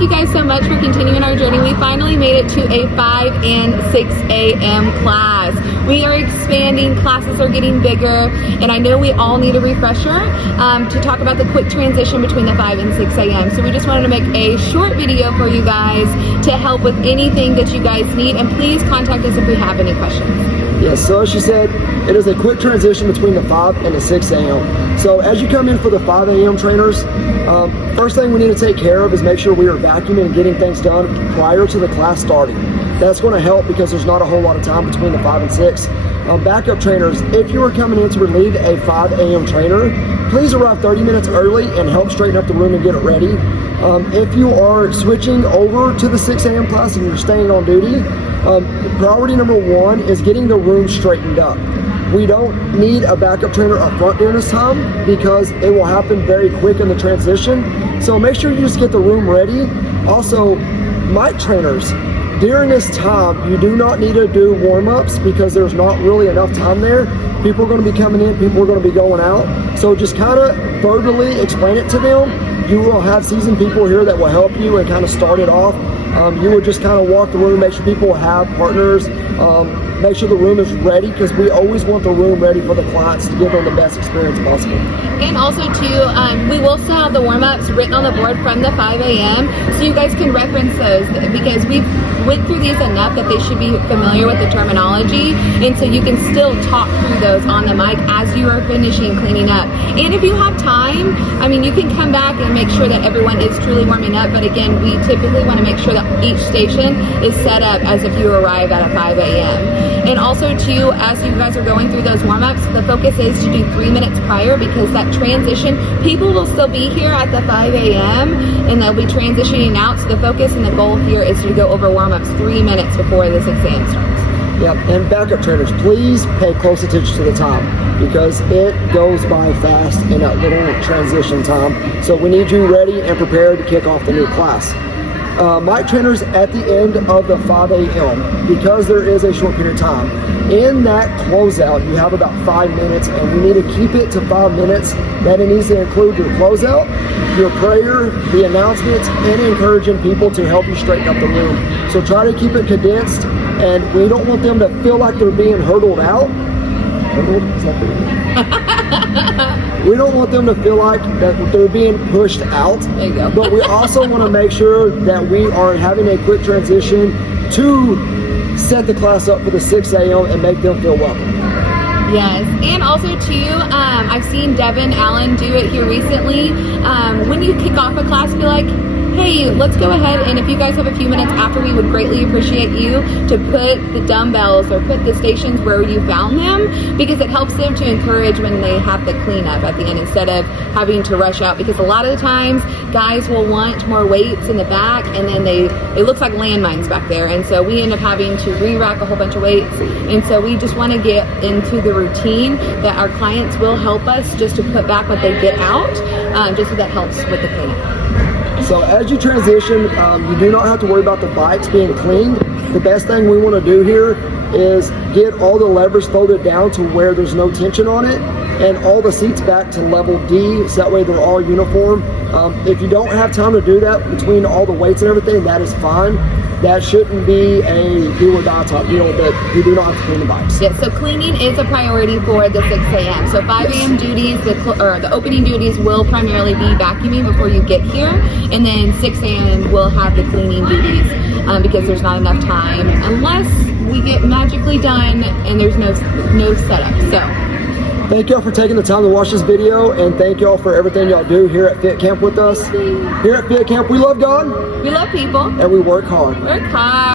thank you guys so much for continuing our journey. We finally made it to a 5 and 6 a.m. class. We are expanding, classes are getting bigger, and I know we all need a refresher to talk about the quick transition between the 5 and 6 a.m. So we just wanted to make a short video for you guys to help with anything that you guys need, and please contact us if we have any questions. Yes, so as she said, it is a quick transition between the 5 and the 6 a.m. So as you come in for the 5 a.m. trainers, first thing we need to take care of is make sure we are vacuuming and getting things done prior to the class starting. That's going to help because there's not a whole lot of time between the 5 and 6. Backup trainers, if you are coming in to relieve a 5 a.m. trainer, please arrive 30 minutes early and help straighten up the room and get it ready. If you are switching over to the 6 a.m. class and you're staying on duty, priority number 1 is getting the room straightened up. We don't need a backup trainer up front during this time because it will happen very quick in the transition. So make sure you just get the room ready. Also, mic trainers, during this time, you do not need to do warm-ups because there's not really enough time there. People are going to be coming in, people are going to be going out. So just kind of verbally explain it to them. You will have seasoned people here that will help you and kind of start it off. You would just kind of walk the room, make sure people have partners, make sure the room is ready, because we always want the room ready for the clients to give them the best experience possible. And also too, we will still have the warm-ups written on the board from the 5 a.m. so you guys can reference those, because we've went through these enough that they should be familiar with the terminology, and so you can still talk through those on the mic as you are finishing cleaning up. And if you have time, I mean, you can come back and make sure that everyone is truly warming up, but again, we typically want to make sure that each station is set up as if you arrive at a 5 a.m. And also too, as you guys are going through those warm-ups, the focus is to do 3 minutes prior, because that transition, people will still be here at the 5 a.m. and they'll be transitioning out. So the focus and the goal here is to go over warm-ups 3 minutes before the 6 a.m. starts. Yep, and backup trainers, please pay close attention to the time because it goes by fast in that little transition time. So we need you ready and prepared to kick off the new class. Mic trainers at the end of the 5 a.m. because there is a short period of time. In that closeout, you have about 5 minutes, and we need to keep it to 5 minutes. That it needs to include your closeout, your prayer, the announcements, and encouraging people to help you straighten up the room. So try to keep it condensed, and we don't want them to feel like they're being hurdled out. We don't want them to feel like that they're being pushed out. There you go. But we also want to make sure that we are having a quick transition to set the class up for the 6 a.m. and make them feel welcome. Yes, and also too, I've seen Devin Allen do it here recently. When you kick off a class, be like, hey, let's go ahead, and if you guys have a few minutes after, we would greatly appreciate you to put the dumbbells or put the stations where you found them, because it helps them to encourage when they have the cleanup at the end instead of having to rush out, because a lot of the times guys will want more weights in the back and then it looks like landmines back there, and so we end up having to re-rack a whole bunch of weights. And so we just want to get into the routine that our clients will help us just to put back what they get out, just so that helps with the cleanup. So as you transition, you do not have to worry about the bikes being cleaned. The best thing we want to do here is get all the levers folded down to where there's no tension on it, and all the seats back to level D, so that way they're all uniform. If you don't have time to do that between all the weights and everything, that is fine. That shouldn't be a do or die type deal, that you do not have to clean the bikes. Yeah, so cleaning is a priority for the 6 a.m. So 5 a.m. duties, the opening duties will primarily be vacuuming before you get here, and then 6 a.m. will have the cleaning duties because there's not enough time unless we get magically done and there's no setup. So thank y'all for taking the time to watch this video, and thank y'all for everything y'all do here at Fit Camp with us. Here at Fit Camp, we love God. We love people. And we work hard. Work hard.